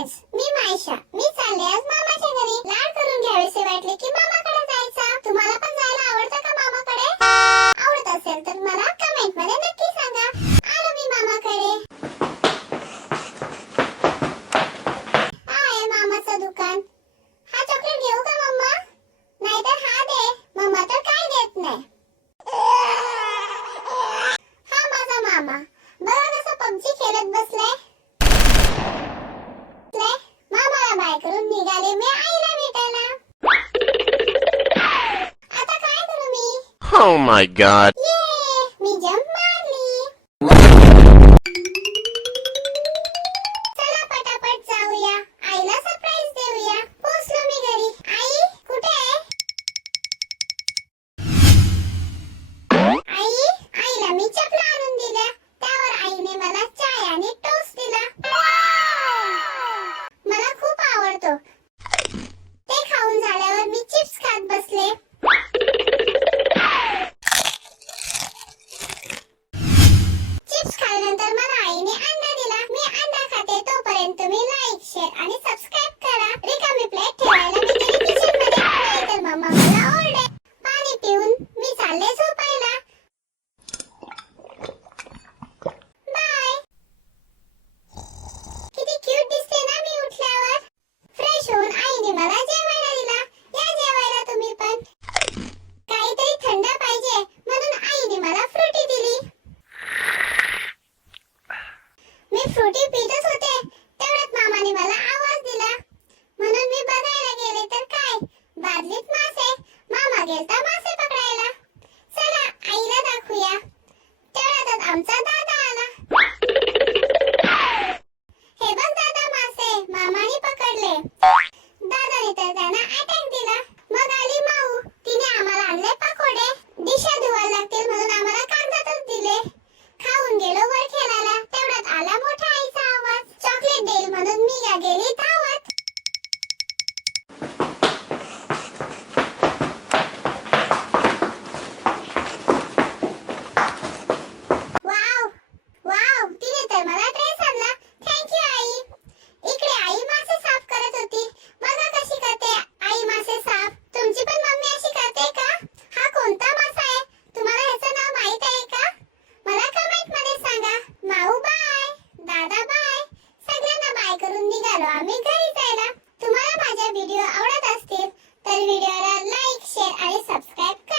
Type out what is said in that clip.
Friends मी मायशा. मी चालले आज मामाच्या घरी. लाड करून घ्यावेसे वाटले की मामाकडे जायचा. तुम्हाला पण जायला आवडतं का मामाकडे? आवडत असेल तर मला कमेंटमध्ये नक्की सांगा. आलो मी मामाकडे. आहे मामाचं दुकान. हा चॉकलेट घेऊ का मम्मा नाहीतर हा दे. मम्मा तर काय देत नाही. Oh my god. Yeah. गेलता मासे पकडायला. चला आईला दाखवूया. तेवढ्यातच आमचा दादा आला. हे बघ दादा मासे मामाने पकडले. share, allez subscribe.